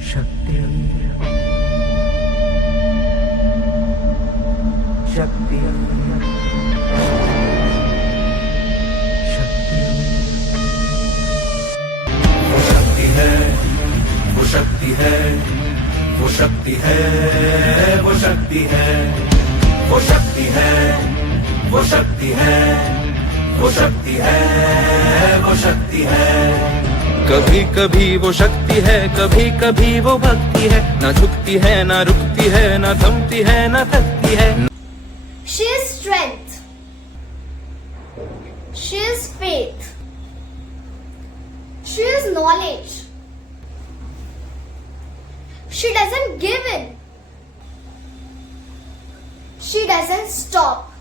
शक्ति शक्ति शक्ति वो शक्ति है, वो शक्ति है, वो शक्ति है, वो शक्ति है, वो शक्ति है, वो शक्ति है, वो शक्ति है, वो शक्ति है। कभी कभी वो शक्ति है, कभी कभी वो भक्ति है, ना झुकती है, ना रुकती है, ना थमती है, ना थकती है। She is strength. She is faith. She is knowledge. She doesn't give in. She doesn't stop.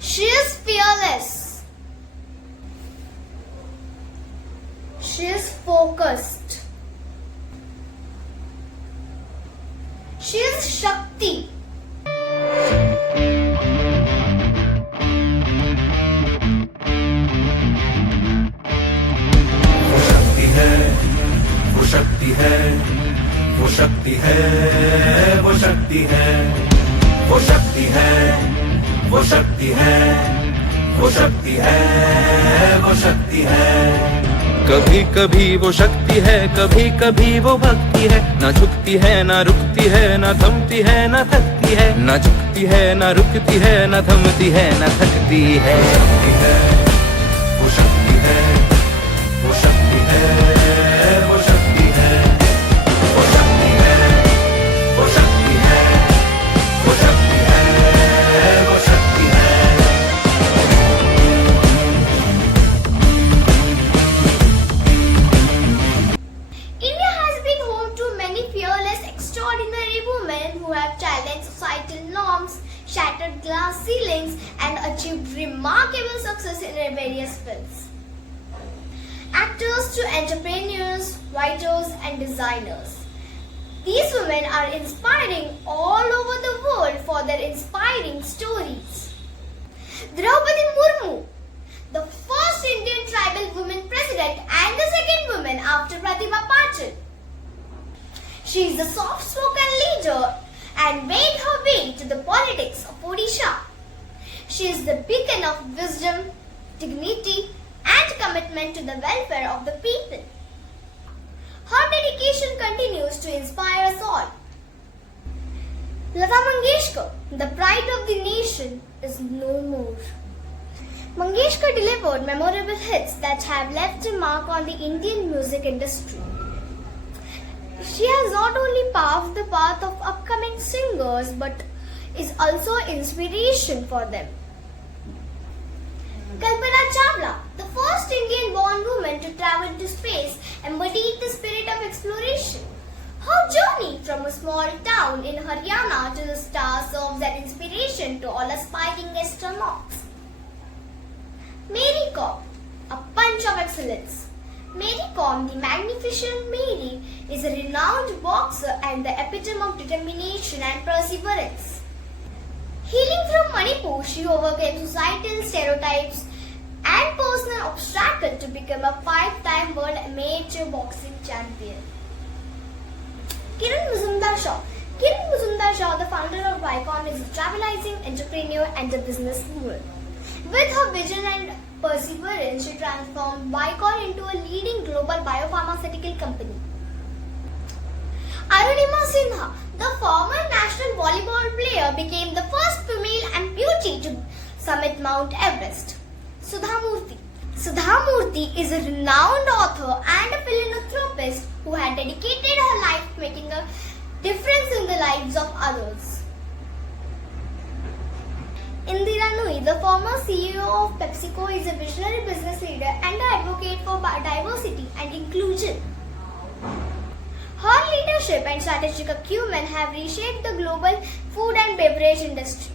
She is fearless. She is focused. She is Shakti. वो शक्ति है, वो शक्ति है, वो शक्ति है, वो शक्ति है, वो शक्ति है, वो शक्ति है, वो शक्ति है, वो शक्ति है। कभी कभी वो शक्ति है, कभी कभी वो भक्ति है, ना झुकती है, ना रुकती है, ना थमती है, ना थकती है, ना झुकती है, ना रुकती है, ना थमती है, ना थकती है। वो शक्ति है, वो शक्ति है, वो शक्ति है, वो शक्ति है, वो शक्ति है, वो शक्ति है, वो शक्ति है। India has been home to many fearless, extraordinary women who have challenged societal norms, shattered glass ceilings, and achieved remarkable success in their various fields. Actors to entrepreneurs, writers, and designers. These women are inspiring all over the world for their inspiring stories. Draupadi Murmu, the first Indian tribal woman president and the second woman after Pratibha Patil. She is a soft-spoken leader and made her way to the politics of Odisha. She is the beacon of wisdom, dignity, and commitment to the welfare of the people. Her dedication continues to inspire us all. Lata Mangeshkar, the pride of the nation, is no more. Mangeshkar delivered memorable hits that have left a mark on the Indian music industry. She has not only paved the path of upcoming singers but is also inspiration for them. Kalpana Chawla, the first Indian-born woman to travel to space, embodied the spirit of exploration. Her journey from a small town in Haryana to the stars serves as inspiration to all aspiring astronauts. Mary Kom, a punch of excellence. Mary Kom, the magnificent Mary, is a renowned boxer and the epitome of determination and perseverance. Hailing from Manipur, she overcame societal stereotypes and personal obstacles to become a 5-time world amateur boxing champion. Kiran Mazumdar-Shaw. Kiran Mazumdar-Shaw, the founder of Vicon, is a travelizing entrepreneur and a businesswoman. With her vision and perseverance, she transformed Vicon into a leading global biopharmaceutical company. Arunima Sinha, the former national volleyball player, became the first female amputee to summit Mount Everest. Sudha Murthy. Sudha Murthy is a renowned author and a philanthropist who had dedicated her life to making a difference in the lives of others. Indira Nooyi, the former CEO of PepsiCo, is a visionary business leader and an advocate for diversity and inclusion. Her leadership and strategic acumen have reshaped the global food and beverage industry.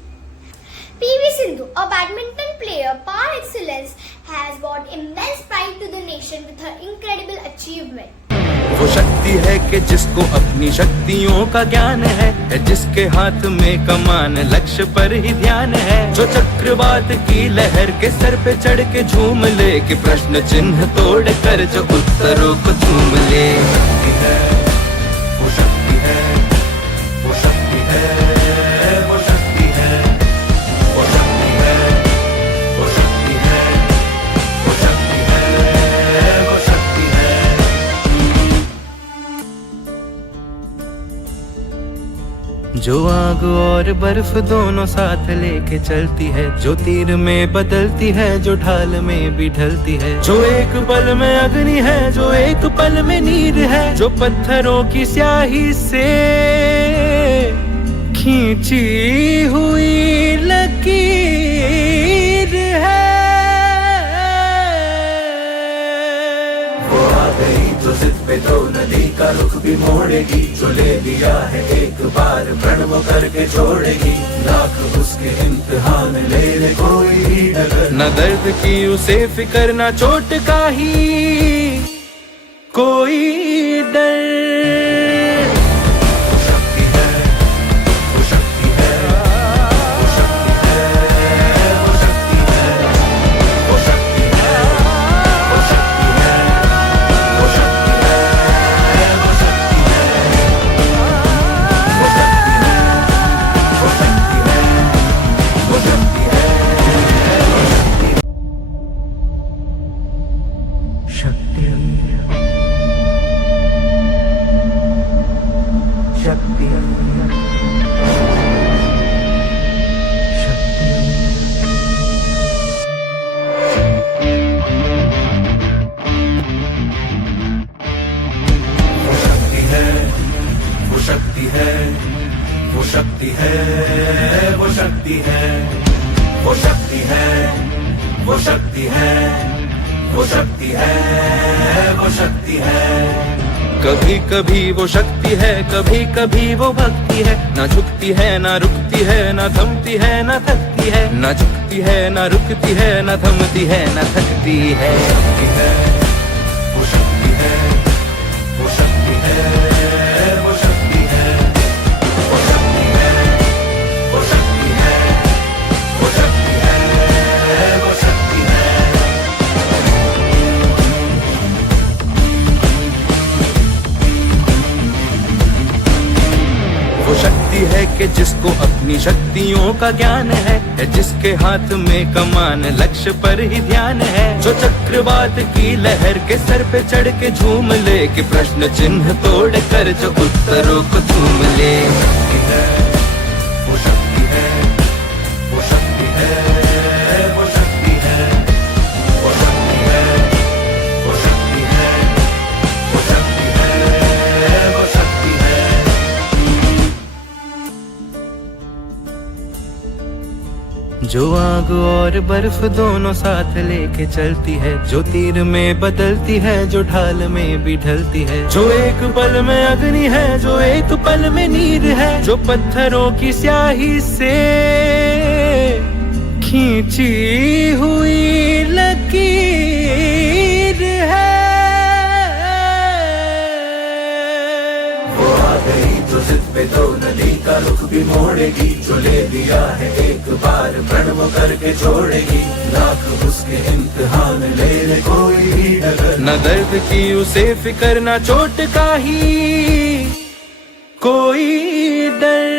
PV Sindhu, a badminton player par excellence, has brought immense pride to the nation with her incredible achievement. वो शक्ति है कि जिसको अपनी शक्तियों का ज्ञान है जिसके हाथ में कमान लक्ष्य पर ही ध्यान है, जो चक्रवात की लहर के सर पे चढ़ के झूम ले, कि प्रश्न चिन्ह तोड़ कर जो उत्तरों को झूम ले। वो शक्ति है, वो शक्ति है, वो शक्ति है, वो शक्ति है, वो शक्ति है, वो शक्ति है, वो शक्ति है। जो आग और बर्फ दोनों साथ लेके चलती है, जो तीर में बदलती है, जो ढाल में भी ढलती है, जो एक पल में अग्नि है, जो एक पल में नीर है, जो पत्थरों की स्याही से खींची हुई लकीर है। वो आ गई तो जिद पे तो नदी का रुख भी मोड़ेगी, जो ले लिया है एक बार प्रण वो करके छोड़ेगी, लाख उसके इम्तिहान ले ले कोई भी डगर, न दर्द की उसे फिकर न चोट का ही कोई डर। वो शक्ति है, वो शक्ति है, वो शक्ति है, वो शक्ति है, वो शक्ति है, वो शक्ति है, वो शक्ति है, वो शक्ति कभी कभी वो शक्ति है, कभी कभी वो भक्ति है, ना झुकती है ना रुकती है, ना थमती है ना थकती है, ना झुकती है ना रुकती है, ना थमती है ना थकती है। वो शक्ति है, वो शक्ति है, वो शक्ति है, वो शक्ति है, वो शक्ति है, वो शक्ति है, वो शक्ति है। वो शक्ति है कि जिसको अपनी शक्तियों का ज्ञान है जिसके हाथ में कमान लक्ष्य पर ही ध्यान है, जो चक्रवात की लहर के सर पे चढ़ के झूम ले, कि प्रश्न चिन्ह तोड़ कर जो उत्तरों को झूम ले। वो शक्ति है, वो शक्ति है, वो शक्ति है, वो शक्ति है, वो शक्ति है, वो शक्ति है, वो शक्ति है। जो आग और बर्फ दोनों साथ लेके चलती है, जो तीर में बदलती है, जो ढाल में भी ढलती है, जो एक पल में अग्नि है, जो एक पल में नीर है, जो पत्थरों की स्याही से खींची हुई लकीर है। वो आ गई तो जिद पे तो नदी का रुख भी मोड़ेगी, जो ले लिया है एक बार प्रण वो करके छोड़ेगी, लाख उसके इम्तिहान ले ले कोई भी डगर, न दर्द की उसे फिकर न चोट का ही कोई डर।